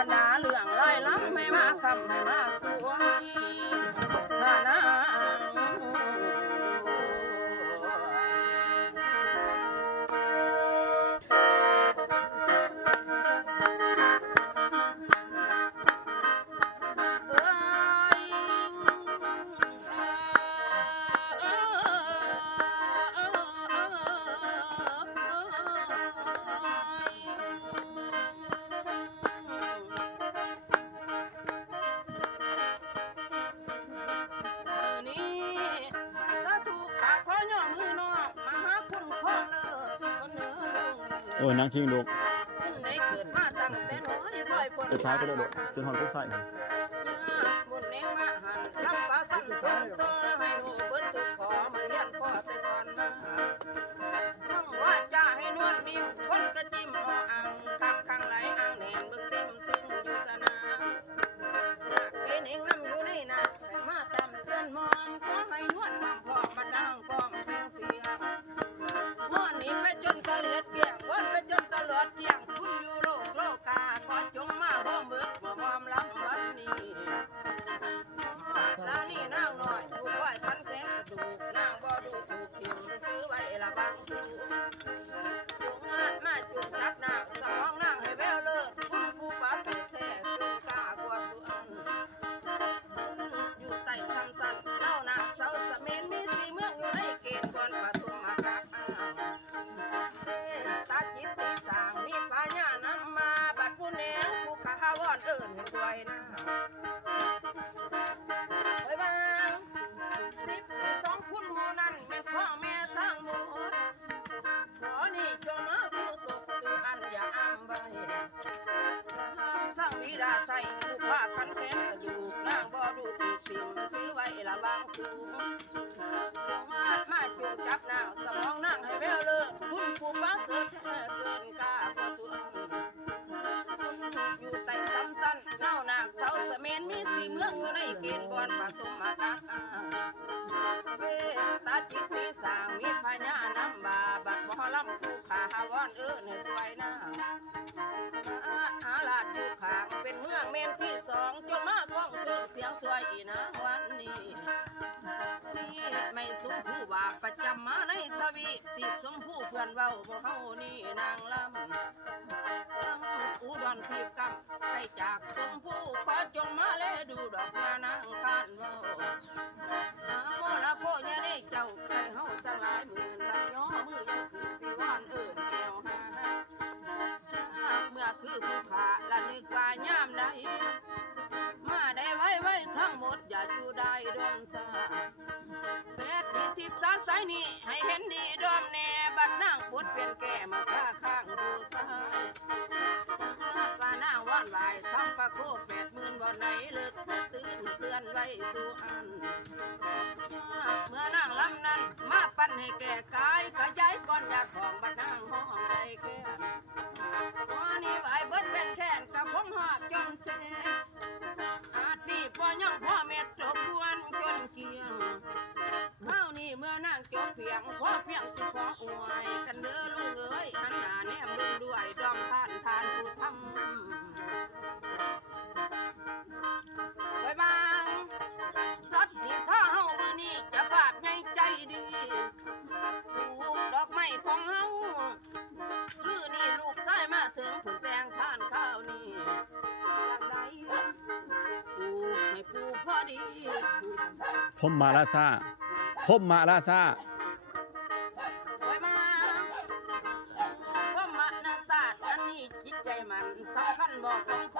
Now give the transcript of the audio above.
รรดาเรื่องไล่ล้ำไม่มาคำไม่มาสวยนางโอ้ยนางชิงลูกได้เกิดมาตั้งแต่น้อยปล่อยปน จะใช้ไปเลยลูกจนหอนกุ๊กใส่ บนเนงมาหันลำปลาสั่นสองตัวให้หูเบิดทุกขอมาเลี้ยนพ่อแต่ก่อนมาต้องว่าจะให้นวลนิ่มคนกระจิ้มอ่างขับข้างไหลอ่างแหนนเบิ่งเต็มตึงอยู่สนามเป็นเองนำอยู่ในนาให้มาตามเตือนมองขอให้นวลความพร้อมมาดังกองเพลงเสียงมอนนี่ไปจนตะเลียดเกี่ยงวนไปจนตลอดเกี่ยงคุณอยู่โลกโลกาขอจงมาห้อมเบิดมาความล้ำวันนี้ลานี่นางน้อยถูกไหวพันแสงกระดูกนางบ่ดูถูกทิ่มคือไว้ละบางสูจุงมาจุงจับนางสมองนางให้แววเลิศคุณผู้ป่าสุดแท้เกินกากว่าสุอันอยู่ใต้ซ้ำสั่นเล่านางเสาสมินมีสีเมืองอยู่ในเกณฑ์ควรปฐุมมากักตาจิตตีสางมีปัญญานำมาบัดผู้เนงผู้ข้าวอนเอิญให้สวยนะไปบ้าง12คุณโมนั่นเป็นพ่อแม่ทั้งหมดขอนี่จงมาสู่สุขสู่อันอย่าอ้ำใบทั้งวิราไทยผู้ผ้าคันแข็งกระดูกนางบ่ดูถูกทิ่มซื้อไว้ละบางสูงมาจูงจับนางสมองนางให้แววเลิศคุณผู้ฟ้าเสือแท้เกินกาพอสุอันอยู่ใต้ซ้ำสั้นเน่าหนักเสาสเมนมีสีเมืองอยู่ในเกณฑ์บอนปฐุมมากักตาจิตตีสางมีพญานำบาบัดบ่ลำผู้ขาหาวอนเอิ้นให้สวยนะอาลาดผู้ขางเป็นเมืองเมนที่สองจงมาก้องเกิดเสียงสวยอีนะวันนี้นี่ไม่สมผู้ว่าประจำมาในทวีติดสมผู้เพื่อนเว้าบ่เฮานี่นางลำอุดรทีบกำใกล้จากสมผู้ขอจงมาแลดูดอกงานางคานเว้าโมละโคยะได้เจ้าใกล้เฮาตั้งหลายหมื่นบัดย้อมือยังคือสิวานเอิ้นแก้วหาเมื่อคือผู้ขาละนึกว่ายามใดมาได้ไว้ทั้งหมดอย่าอยู่ได้ดวงสาเป็ดดีทิพย์สาสายนี่ให้เห็นดีดอมแน่บัดนางพุดเป็นแก่มาข้าข้างดูสายว่านางว่านไหวทำประโค80,000บ่ไหนเลิกตื่นเตือนไว้สู่อันเมื่อนางลำนั้นมาปั้นให้แก่กายขยายก้อนยาของบัดนางห้องใจแก่วันนี้ไหวเบิดเป็นแค้นกับของหอบจนเสียอาจดีพ่อยังพ่อเม็ดจบกวนจนเกี่ยงข้าวนี่เมื่อนางจบเพียงพ่อเพียงสิขออวยกันเด้อลูกเอ้ยหันหน้าแนมมึงด้วยดอมทานผู้ทำไว้บางสัตว์ที่ท่าเฮามือนี้จะบาปใหญ่ใจดีปลูกดอกไม้ของเฮาคือนี่ลูกชายมาถึงผลแตงทานข้าวนี่อย่างไรปลูกให้ปลูกพอดีพมมาลาซาพมมาลาซาไว้มาพ่อมานาศาสตร์อันนี้จิตใจมันสำคัญบอกของค